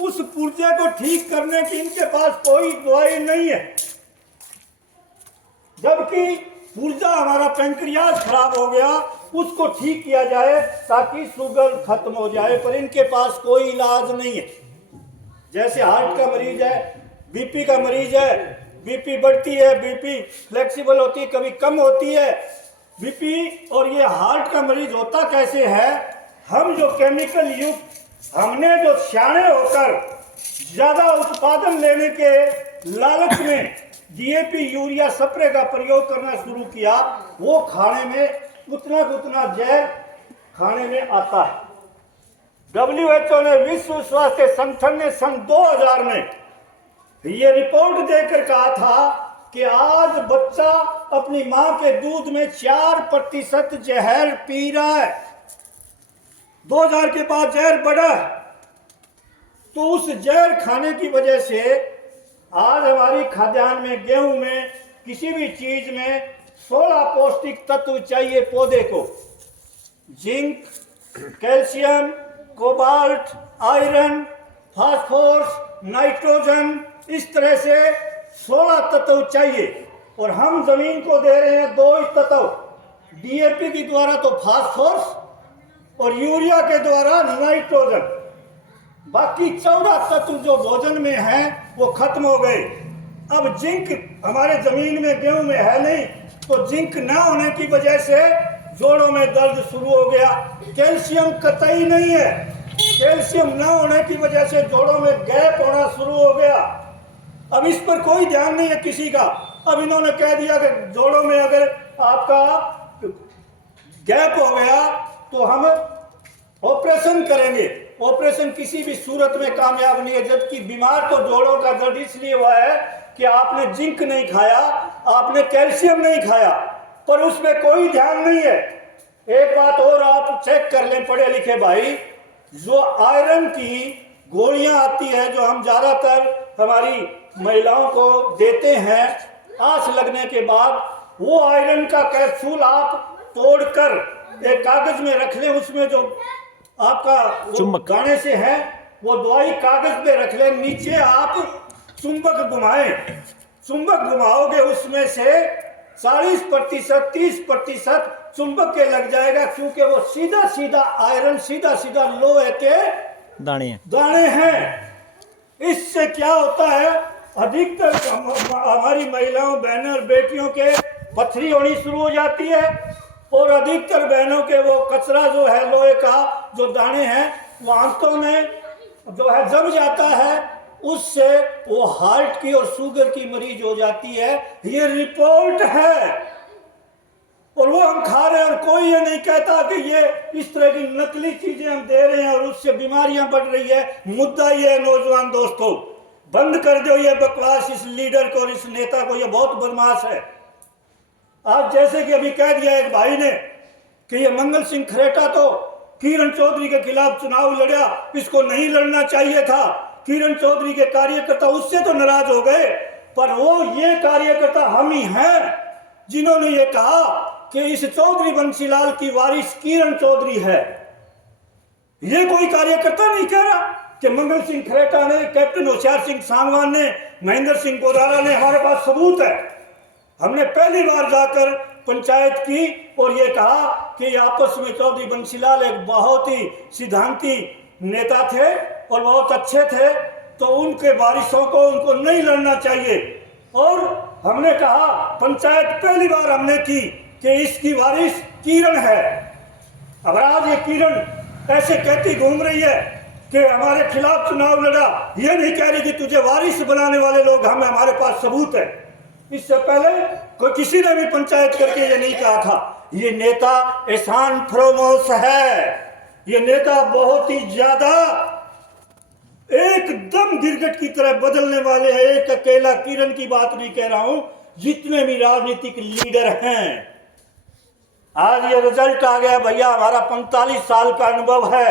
उस पुर्जे को ठीक करने की इनके पास कोई दवाई नहीं है। जबकि पुर्जा हमारा पैंक्रियाज खराब हो गया, उसको ठीक किया जाए ताकि शुगर खत्म हो जाए, पर इनके पास कोई इलाज नहीं है। जैसे हार्ट का मरीज है, बीपी का मरीज है, बीपी बढ़ती है, बीपी फ्लेक्सिबल होती है, कभी कम होती है बीपी। और ये हार्ट का मरीज होता कैसे है? हम जो केमिकल युक्त, हमने जो सियाने होकर ज्यादा उत्पादन लेने के लालच में डीएपी यूरिया स्प्रे का प्रयोग करना शुरू किया, वो खाने में उतना जहर खाने में आता है। WHO ने, विश्व स्वास्थ्य संगठन ने सन 2000 में ये रिपोर्ट देकर कहा था कि आज बच्चा अपनी मां के दूध में 4% जहर पी रहा है। 2000 के बाद जहर बढ़ा, तो उस जहर खाने की वजह से आज हमारी खाद्यान्न में, गेहूं में, किसी भी चीज में 16 पौष्टिक तत्व चाहिए पौधे को। Zinc, calcium, cobalt, iron, phosphorus, nitrogen, इस तरह से 16 तत्व चाहिए। और हम जमीन को दे रहे हैं 2 ही तत्व, डीएपी के द्वारा तो फास्फोरस और यूरिया के द्वारा नाइट्रोजन। बाकी 14 तत्व जो भोजन में हैं वो खत्म हो गए। अब जिंक हमारे जमीन में, गेहूं में है नहीं, तो जिंक ना होने की वजह से जोड़ों में दर्द शुरू हो गया। कैल्शियम कतई नहीं है, कैल्शियम ना होने की वजह से जोड़ों में गैप होना शुरू हो गया। अब इस पर कोई ध्यान नहीं है किसी का। अब इन्होंने कह दिया कि जोड़ों में अगर आपका गैप हो गया तो हम ऑपरेशन करेंगे। ऑपरेशन किसी भी सूरत में कामयाब नहीं है, जबकि बीमार तो जोड़ों का दर्द इसलिए हुआ है कि आपने जिंक नहीं खाया, आपने कैल्शियम नहीं खाया, पर उसमें कोई ध्यान नहीं है। एक बात और आप चेक कर लें पढ़े लिखे भाई, जो आयरन की गोलियां आती है जो हम ज्यादातर हमारी महिलाओं को देते हैं आंच लगने के बाद, वो आयरन का कैप्सूल आप तोड़कर एक कागज में रख लें, उसमें जो आपका चुंबक गाने से है वो दवाई कागज पे रख ले, नीचे आप चुंबक घुमाएं, चुंबक घुमाओगे उसमें से 40% 30% चुंबक के लग जाएगा, क्योंकि वो सीधा आयरन, सीधा लोहे के दाने हैं। इससे क्या होता है, अधिकतर हमारी महिलाओं, बहनों, बेटियों के पथरी होनी शुरू हो जाती है, और अधिकतर बहनों के वो कचरा जो है, लोहे का जो दाने हैं, वो आंतों में जो है जम जाता है, उससे वो हार्ट की और शुगर की मरीज हो जाती है। ये रिपोर्ट है, और वो हम खा रहे हैं, और कोई ये नहीं कहता कि ये इस तरह की नकली चीजें हम दे रहे हैं और उससे बीमारियां बढ़ रही है। मुद्दा ये है नौजवान दोस्तों, बंद कर दो ये बकवास, इस लीडर को और इस नेता को, ये बहुत बदमाश है। आज जैसे कि अभी कह दिया एक भाई ने कि ये मंगल सिंह खरेटा तो किरण चौधरी के खिलाफ चुनाव लड़ा, इसको नहीं लड़ना चाहिए था। किरण चौधरी के कार्यकर्ता उससे तो नाराज हो गए, पर वो ये कार्यकर्ता हम ही हैं जिन्होंने ये कहा कि इस चौधरी बंसीलाल की वारिस किरण चौधरी है। ये कोई कार्यकर्ता नहीं कह रहा कि मंगल सिंह खरेटा ने, कैप्टन होशियार सिंह सांगवान ने, महेंद्र सिंह गोदारा ने, हमारे पास सबूत है। हमने पहली बार जाकर पंचायत की और ये कहा कि आपस में चौधरी बंसीलाल एक बहुत ही सिद्धांती नेता थे और बहुत अच्छे थे, तो उनके वारिसों को, उनको नहीं लड़ना चाहिए। और हमने कहा, पंचायत पहली बार हमने की कि इसकी वारिस किरण है। अब आज ये किरण ऐसे कहती घूम रही है कि हमारे खिलाफ चुनाव लड़ा, ये नहीं कह रही कि तुझे वारिस बनाने वाले लोग हम, हमारे पास सबूत है। इससे पहले कोई किसी ने भी पंचायत करके ये नहीं कहा था। ये नेता एहसान फरोमोश है, ये नेता बहुत ही ज्यादा एकदम गिरगिट की तरह बदलने वाले हैं। एक अकेला किरण की बात नहीं कह रहा हूं, जितने भी राजनीतिक लीडर हैं। आज ये रिजल्ट आ गया भैया, हमारा 45 साल का अनुभव है।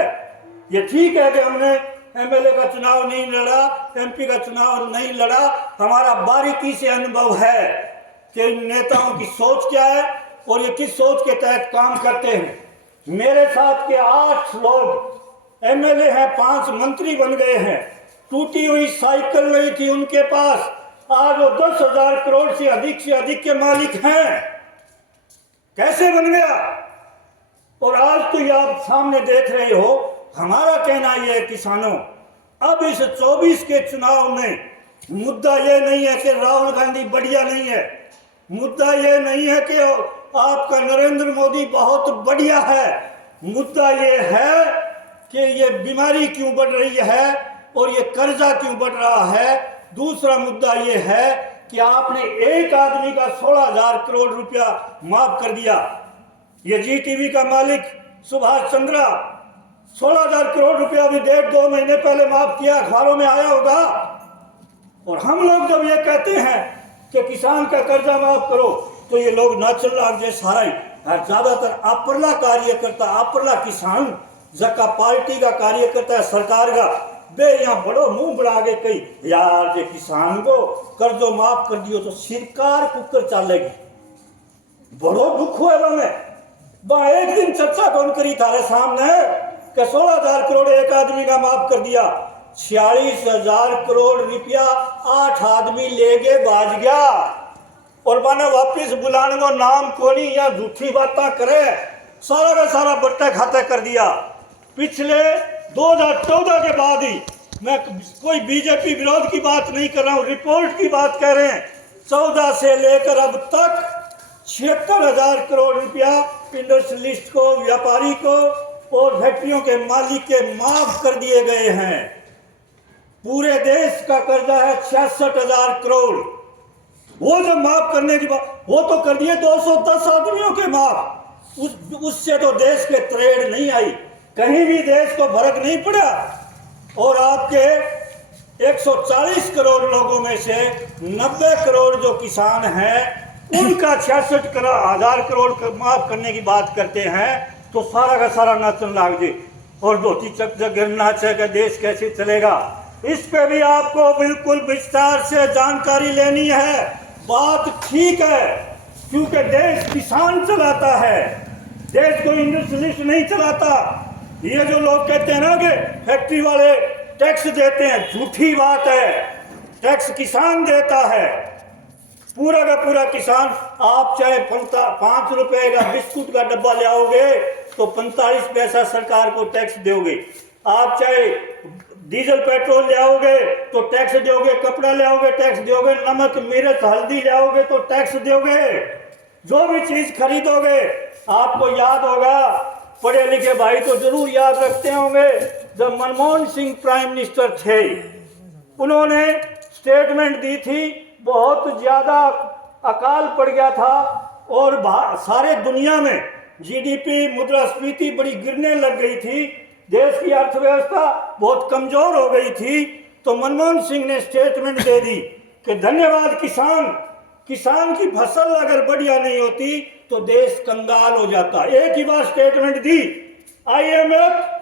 ये ठीक है कि हमने एमएलए का चुनाव नहीं लड़ा, एमपी का चुनाव नहीं लड़ा, हमारा बारीकी से अनुभव है कि नेताओं की सोच क्या है और ये किस सोच के तहत काम करते हैं। मेरे साथ के 8 लोग एमएलए हैं, 5 मंत्री बन गए हैं, टूटी हुई साइकिल नहीं थी उनके पास, आज वो 10,000 करोड़ से अधिक के मालिक हैं। कैसे बन गया? और आज तो ये आप सामने देख रहे हो। हमारा कहना यह है किसानों, अब इस 24 के चुनाव में मुद्दा ये नहीं है कि राहुल गांधी बढ़िया नहीं है, मुद्दा ये नहीं है कि आपका नरेंद्र मोदी बहुत बढ़िया है, मुद्दा ये है कि ये बीमारी क्यों बढ़ रही है और ये कर्जा क्यों बढ़ रहा है। दूसरा मुद्दा ये है कि आपने एक आदमी का 16,000 करोड़ रुपया माफ कर दिया। ये जी टीवी का मालिक सुभाष चंद्रा 16,000 करोड़ रुपया भी 1.5-2 महीने पहले माफ किया, अखबारों में आया होगा। और हम लोग जब ये कहते हैं कि किसान का कर्जा माफ करो, तो ये लोग नाचन लाग जे सारा ही ज्यादातर आपरला कार्यकर्ता, आपरला किसान जका पार्टी का कार्यकर्ता है सरकार का, बे यहाँ बड़ो मुंह बढ़ा के कही यार जे किसान को कर्जो माफ कर दियो तो सरकार कुकर चलेगी। बड़ो दुख हुआ मैं एक दिन चर्चा कौन करी थारे सामने कि 16,000 करोड़ एक आदमी का माफ कर दिया, 46,000 करोड़ रुपया 8 आदमी ले गए बाज गया। और मैंने वापिस बुलाने को नाम कोनी या झूठी बातें करे, सारा का सारा बट्टा खाते कर दिया। पिछले 2014 के बाद ही, मैं कोई बीजेपी विरोध की बात नहीं कर रहा हूँ, रिपोर्ट की बात कह रहे हैं, 14 से लेकर अब तक 76,000 करोड़ रुपया इंडस्ट्रियलिस्ट को, व्यापारी को और फैक्ट्रियों के मालिक के माफ कर दिए गए हैं। पूरे देश का कर्जा है 66,000 करोड़। वो जब माफ करने की बात, वो तो कर दिए 210 आदमियों के माफ, उससे तो देश के त्रेड़ नहीं आई, कहीं भी देश को फर्क नहीं पड़ा। और आपके 140 करोड़ लोगों में से 90 करोड़ जो किसान हैं, उनका 66,000 करोड़ माफ करने की बात करते हैं, तो सारा का सारा नाचन लाग जी और धोती चक जगह नाचे का देश कैसे चलेगा। इस पे भी आपको बिल्कुल विस्तार से जानकारी लेनी है। बात ठीक है, क्योंकि देश किसान चलाता है, देश कोई इंडस्ट्रियलिस्ट नहीं चलाता। ये जो लोग कहते हैं ना कि फैक्ट्री वाले टैक्स देते हैं, झूठी बात है। टैक्स किसान देता है, पूरा का पूरा किसान। आप चाहे 5 रुपए का बिस्कुट का डब्बा ले आओगे तो 45 पैसा सरकार को टैक्स दोगे। आप चाहे डीजल पेट्रोल ले आओगे तो टैक्स दोगे, कपड़ा ले आओगे टैक्स दोगे, नमक मिर्च हल्दी ले आओगे तो टैक्स दोगे। जो भी चीज खरीदोगे, आपको याद होगा, पढ़े लिखे भाई तो जरूर याद रखते होंगे, जब मनमोहन सिंह प्राइम मिनिस्टर थे, उन्होंने स्टेटमेंट दी थी, बहुत ज्यादा अकाल पड़ गया था और सारे दुनिया में जीडीपी, मुद्रास्फीति बड़ी गिरने लग गई थी, देश की अर्थव्यवस्था बहुत कमजोर हो गई थी। तो मनमोहन सिंह ने स्टेटमेंट दे दी कि धन्यवाद किसान, किसान की फसल अगर बढ़िया नहीं होती तो देश कंगाल हो जाता। एक ही बार स्टेटमेंट दी। IMF